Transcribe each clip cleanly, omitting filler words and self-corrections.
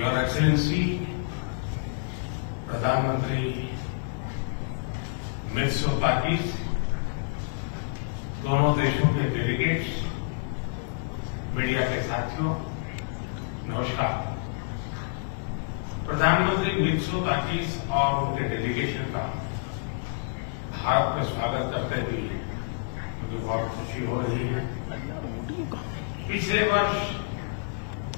Your excellency प्रधानमंत्री Mitsotakis, दोनों देशों के डेलीगेट्स, मीडिया के साथियों, नमस्कार। प्रधानमंत्री मित्सोताकिस और उनके डेलीगेशन का भारत में स्वागत करते हुए मुझे बहुत खुशी हो रही है। पिछले वर्ष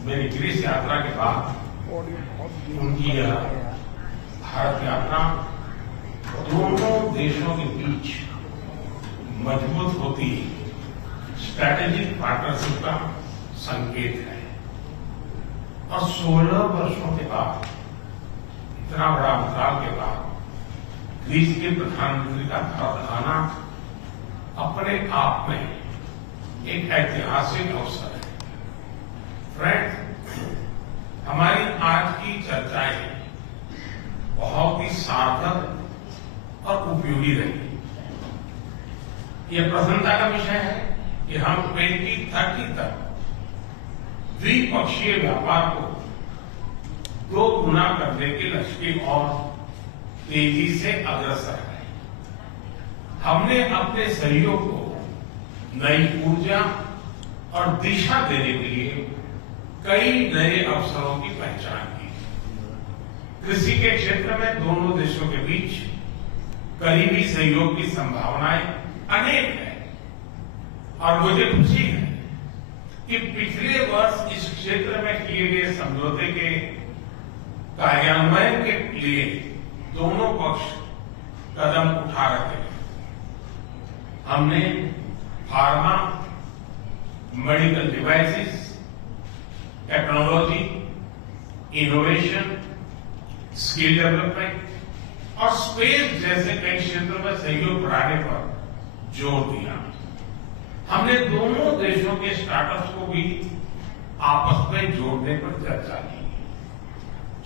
मेरी ग्रीस यात्रा के बाद उनकी यह भारत यात्रा दोनों देशों के बीच मजबूत होती स्ट्रैटेजिक पार्टनरशिप का संकेत है और 16 वर्षों के बाद, इतना बड़ा अंतराल के बाद ग्रीस के प्रधानमंत्री का भारत आना अपने आप में एक ऐतिहासिक अवसर है। फ्रेंड्स, हमारी आज की चर्चाएं बहुत ही सार्थक और उपयोगी रही। यह प्रसन्नता का विषय है कि हम 2030 तक द्विपक्षीय व्यापार को 2 गुना करने के लक्ष्य की ओर तेजी से अग्रसर है। हमने अपने सहयोग को नई ऊर्जा और दिशा देने के लिए कई नए अवसरों की पहचान की। कृषि के क्षेत्र में दोनों देशों के बीच करीबी सहयोग की संभावनाएं अनेक है और मुझे खुशी है कि पिछले वर्ष इस क्षेत्र में किए गए समझौते के कार्यान्वयन के लिए दोनों पक्ष कदम उठा रहे हैं। हमने pharma, medical devices, technology, innovation, skill development और स्पेस जैसे कई क्षेत्रों में सहयोग बढ़ाने पर जोर दिया। हमने दोनों देशों के स्टार्टअप्स को भी आपस में जोड़ने पर चर्चा की।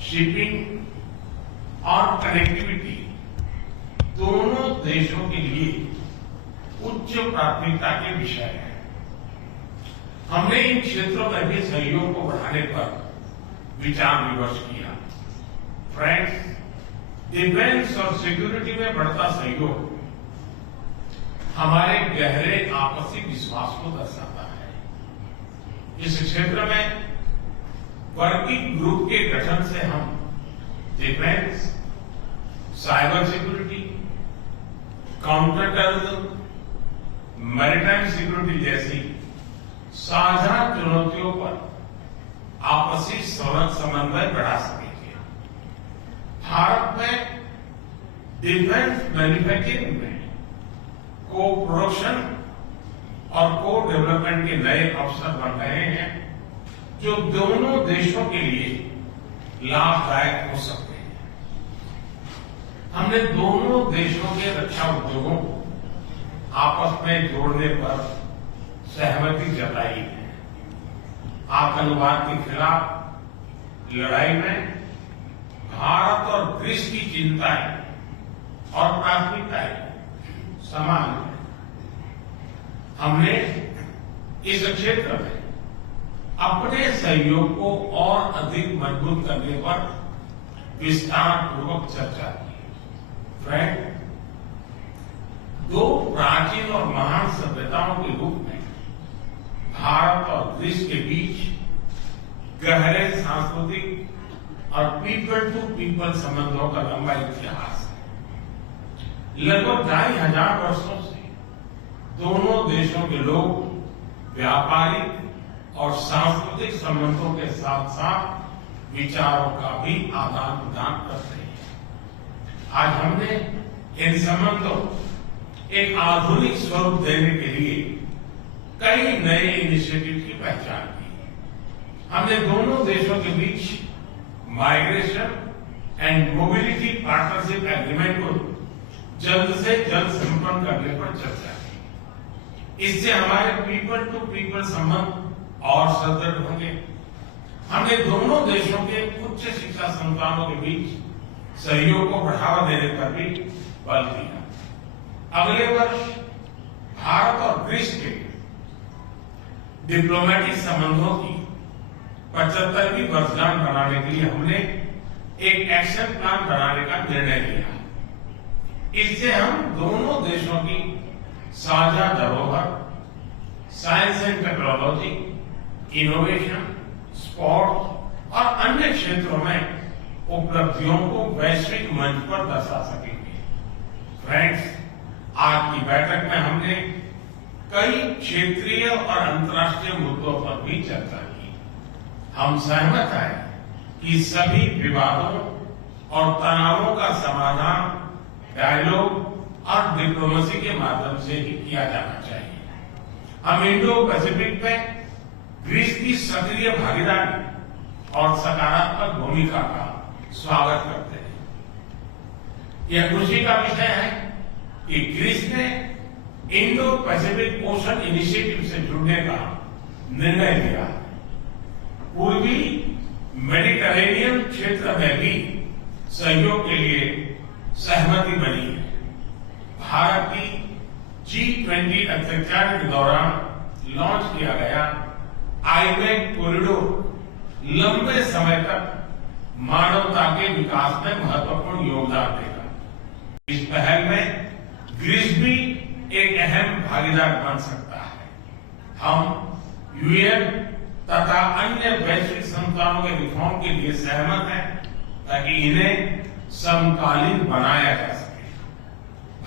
शिपिंग और कनेक्टिविटी दोनों देशों के लिए उच्च प्राथमिकता के विषय है। हमने इन क्षेत्रों में भी सहयोग को बढ़ाने पर विचार विमर्श किया। फ्रेंड्स, डिफेंस और सिक्योरिटी में बढ़ता सहयोग हमारे गहरे आपसी विश्वास को दर्शाता है। इस क्षेत्र में वर्किंग ग्रुप के गठन से हम defence, cyber security, counter terrorism, maritime security जैसी साझा चुनौतियों पर आपसी समन्वय बढ़ा सकेंगे। भारत में डिफेंस मैन्युफैक्चरिंग में को प्रोडक्शन और को डेवलपमेंट के नए अवसर बन रहे हैं जो दोनों देशों के लिए लाभदायक हो सकते हैं। हमने दोनों देशों के रक्षा उद्योगों को आपस में जोड़ने पर सहमति जताई है। आतंकवाद के खिलाफ लड़ाई में भारत और ग्रीस की चिंताएं और प्राथमिकताएं समान है। हमने इस क्षेत्र में अपने सहयोग को और अधिक मजबूत करने पर विस्तार पूर्वक चर्चा की। फ्रेंड, 2 प्राचीन और महान सभ्यताओं के रूप में भारत और ग्रीस के बीच गहरे सांस्कृतिक और पीपल टू पीपल संबंधों का लंबा इतिहास है। लगभग 2500 वर्षों से दोनों देशों के लोग व्यापारिक और सांस्कृतिक संबंधों के साथ साथ विचारों का भी आदान प्रदान करते हैं। आज हमने इन संबंधों एक आधुनिक स्वरूप देने के लिए कई नए इनिशिएटिव की पहचान की। हमने दोनों देशों के बीच migration and mobility partnership agreement को जल्द से जल्द संपन्न करने पर चर्चा की। इससे हमारे पीपल टू पीपल संबंध और सुदृढ़ होंगे। हमने दोनों देशों के उच्च शिक्षा संस्थानों के बीच सहयोग को बढ़ावा देने पर भी बल दिया। अगले वर्ष भारत और ग्रीस के डिप्लोमेटिक संबंधों की 75वीं वर्षगांठ मनाने के लिए हमने एक एक्शन प्लान बनाने का निर्णय लिया। इससे हम दोनों देशों की साझा धरोहर, science and technology, innovation, sports और अन्य क्षेत्रों में उपलब्धियों को वैश्विक मंच पर दर्शा सकेंगे। फ्रेंड्स, आज की बैठक में हमने कई क्षेत्रीय और अंतर्राष्ट्रीय मुद्दों पर भी चर्चा की। हम सहमत हैं कि सभी विवादों और तनावों का समाधान डायलॉग और डिप्लोमेसी के माध्यम से ही किया जाना चाहिए। हम इंडो पैसिफिक में ग्रीस की सक्रिय भागीदारी और सकारात्मक भूमिका का स्वागत करते हैं। यह खुशी का विषय है कि ग्रीस ने इंडो पैसिफिक ओशन इनिशिएटिव से जुड़ने का निर्णय लिया। पूर्वी मेडिटरेनियन क्षेत्र में भी सहयोग के लिए सहमति बनी है। भारत की G20 अध्यक्षता के दौरान लॉन्च किया गया आईमेक कॉरिडोर लंबे समय तक मानवता के विकास में महत्वपूर्ण योगदान देगा। इस पहल में ग्रीस भी एक अहम भागीदार बन सकता है। हम यूएन तथा अन्य वैश्विक संस्थानों के रिफॉर्म के लिए सहमत हैं ताकि इन्हें समकालीन बनाया जा सके।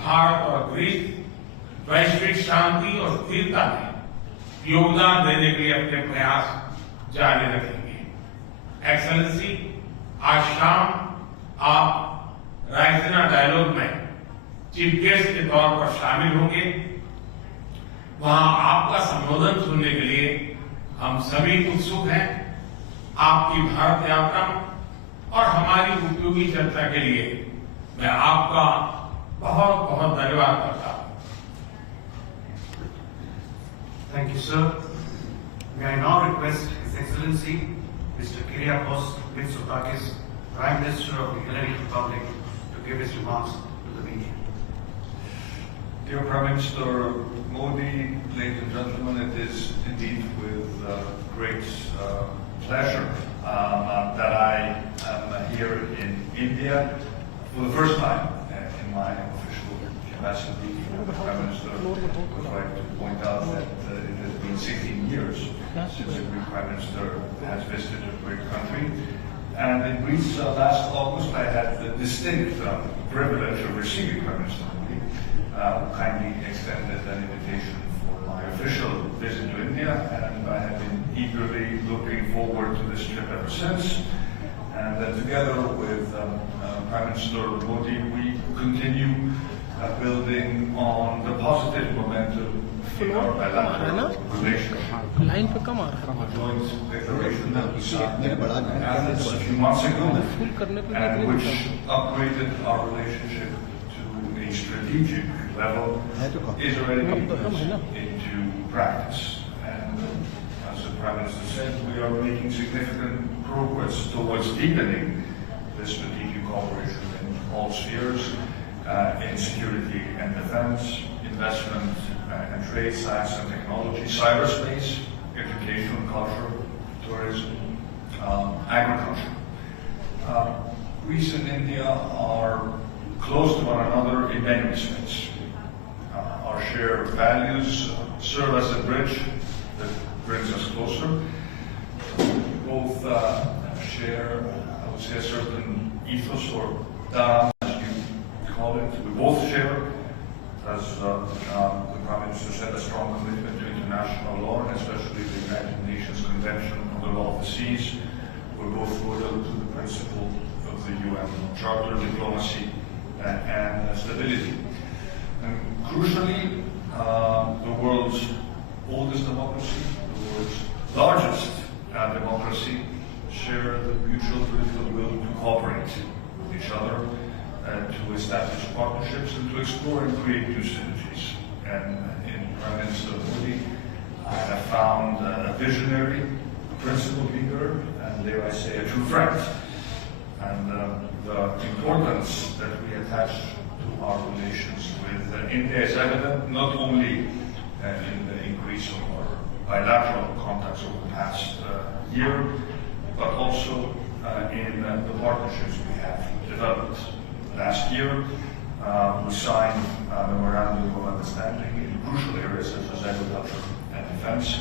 भारत और ग्रीस वैश्विक शांति और स्थिरता में योगदान देने के लिए अपने प्रयास जारी रखेंगे। एक्सेलेंसी, आज शाम आप रायसीना डायलॉग में चीफ गेस्ट के तौर पर शामिल होंगे। वहां आपका संबोधन सुनने के लिए हम सभी उत्सुक हैं। आपकी भारत यात्रा और हमारी उपयोगी चर्चा के लिए मैं आपका बहुत बहुत धन्यवाद करता हूं। Thank you, sir. May I now request His Excellency Mr. Kyriakos Mitsotakis, Prime Minister of the Hellenic Republic, to give his remarks to the media. Dear Prime Minister Modi, ladies and gentlemen, it is indeed with great pleasure that I am here in India for the first time in my official capacity as Prime Minister. I would like to point out that it has been 16 years since a Greek Prime Minister has visited a great country. And in Greece last August, I had the distinct privilege of receiving Prime Minister Modi, who kindly extended an invitation for my official visit to India, and I have been eagerly looking forward to this trip ever since. And together with Prime Minister Modi, we continue building on the positive momentum in our bilateral relationship. The joint declaration that we signed in Athens a few months ago, and which upgraded our relationship to a strategic level, is already being put into practice. And as the Prime Minister said, we are making significant progress towards deepening the strategic cooperation in all spheres, in security and defense, investment and trade, science and technology, cyberspace, education, culture, tourism, agriculture. Greece and India are close to one another in many respects. Our shared values serve as a bridge that brings us closer. Both share, I would say, a certain ethos or dharma, as you call it. We both share, as the Prime Minister said, a strong commitment to international law, and especially the United Nations Convention on the Law of the Seas. We're both loyal to the principle of the UN Charter, diplomacy, and stability. And crucially, the world's oldest democracy, the world's largest democracy, share the mutual political will to cooperate with each other, to establish partnerships, and to explore and create new synergies. And in Prime Minister Modi, I have found a visionary, a principled leader, and dare I say, a true friend. And the importance that we attach to our relations with India is evident not only in the increase of our bilateral contacts over the past year, but also in the partnerships we have developed. Last year, we signed a memorandum of understanding in crucial areas such as agriculture and defense.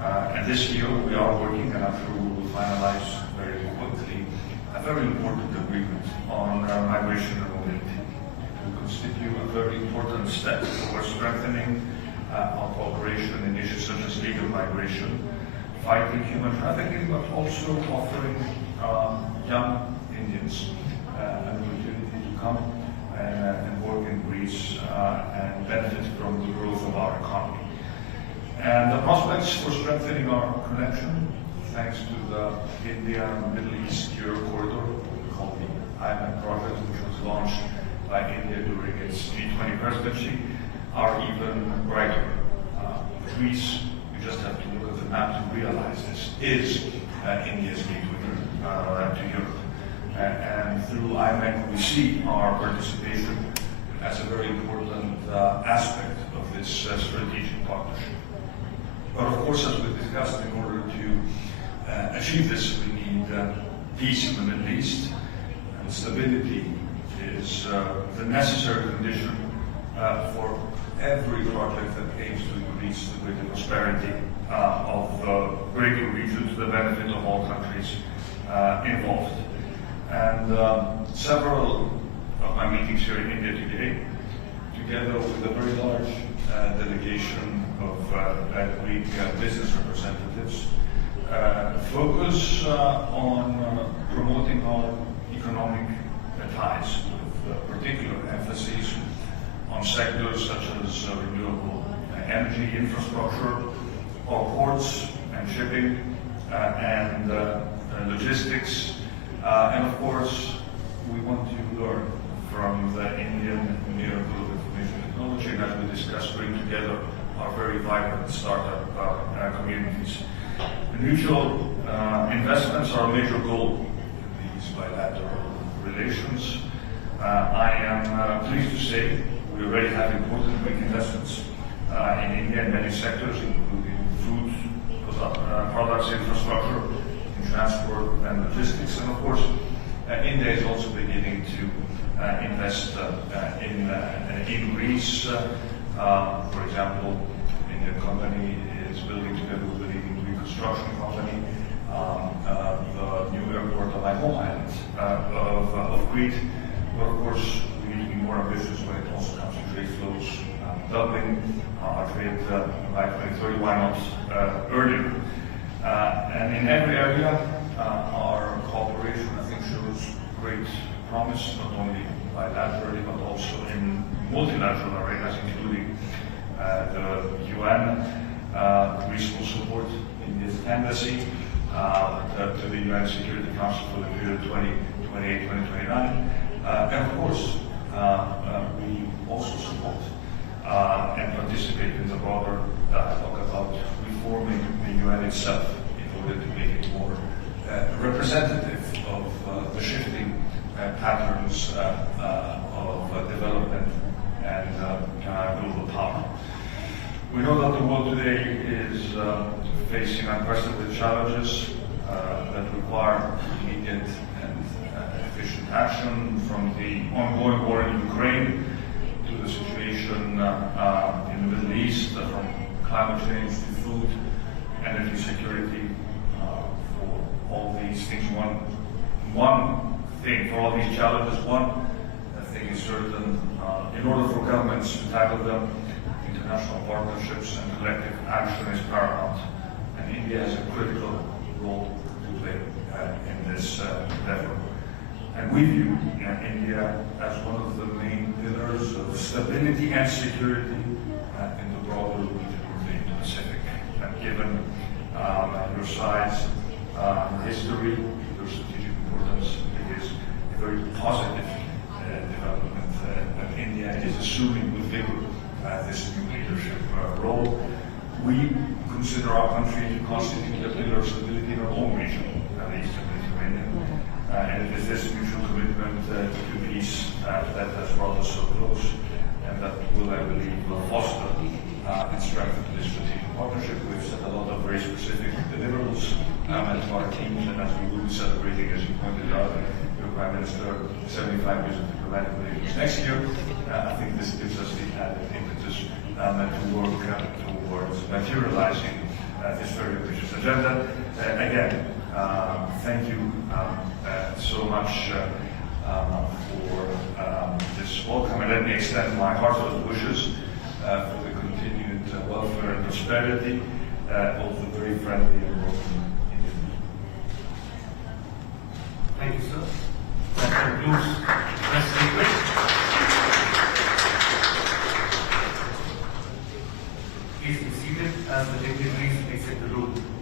And this year we are working, and I'm sure we will finalize very quickly, a very important agreement on migration and mobility. It will constitute a very important step towards strengthening our cooperation in issues such as legal migration, fighting human trafficking, but also offering young Indians an opportunity to come and work in Greece and benefit from the growth of our economy. And the prospects for strengthening our connection, thanks to the India-Middle East Europe corridor, called the IMEC project, which was launched by India during its G20 presidency, are even brighter. Greece, you just have to look at the map to realize this, is India's gateway to Europe. And through IMEC, we see our participation as a very important aspect of this strategic partnership. But of course, as we discussed, in order to achieve this, we need peace in the Middle East, and stability is the necessary condition for every project that aims to increase the greater prosperity of the greater region to the benefit of all countries involved. And several of my meetings here in India today, together with a very large delegation of Greek business representatives, focus on promoting our economic ties, with particular emphasis on sectors such as renewable energy infrastructure, or ports and shipping, and logistics. And of course, we want to learn from the Indian miracle of information technology, and as we discussed, bring together our very vibrant startup communities. The mutual investments are a major goal in these bilateral relations. I am pleased to say we already have important Greek investments in India in many sectors, including food, products, infrastructure, in transport and logistics. And of course, India is also beginning to invest in Greece. For example, Indian company is building together with a leading Greek construction company the new airport on my home island of Crete. But of course, we need to be more ambitious when it also comes to trade flows, doubling our trade by 2030, why not earlier? And in every area, our cooperation, I think, shows great promise, not only bilaterally, but also in multilateral arenas, including the UN. Greece will support India's candidacy to the UN Security Council for the period 2028-2029. And of course, we also support and participate in the broader dialogue about reforming the UN itself in order to make it more representative of the shifting patterns of development and global power. We know that the world today is facing unprecedented challenges that require immediate and efficient action, from the ongoing war in Ukraine to the situation in the Middle East, from climate change to food, energy security. For all these things, one thing, for all these challenges, one thing is certain. In order for governments to tackle them, international partnerships and collective action is paramount. And India has a critical role to play in this endeavor. And we view India as one of the main pillars of stability and security in the broader region of the Indo-Pacific. And given your size, history, your strategic importance, it is a very positive development that India is assuming with vigor this new leadership role. We consider our country to constitute a pillar of stability in our own region, the Eastern Mediterranean. And it is this mutual commitment to peace that has brought us so close, and that will, I believe, foster and strengthen this strategic partnership. We've set a lot of very specific deliverables to our teams, and as we include celebrating, as you pointed out, your Prime Minister, 75 years of diplomatic relations next year. I think this gives us the added impetus to work towards materializing this very ambitious agenda. Again, thank you so much for this welcome, and let me extend my heartfelt wishes for the continued welfare and prosperity of the very friendly and welcoming Indian. Thank you, sir. That concludes the press statement. Please be seated as the dignitaries exit the room.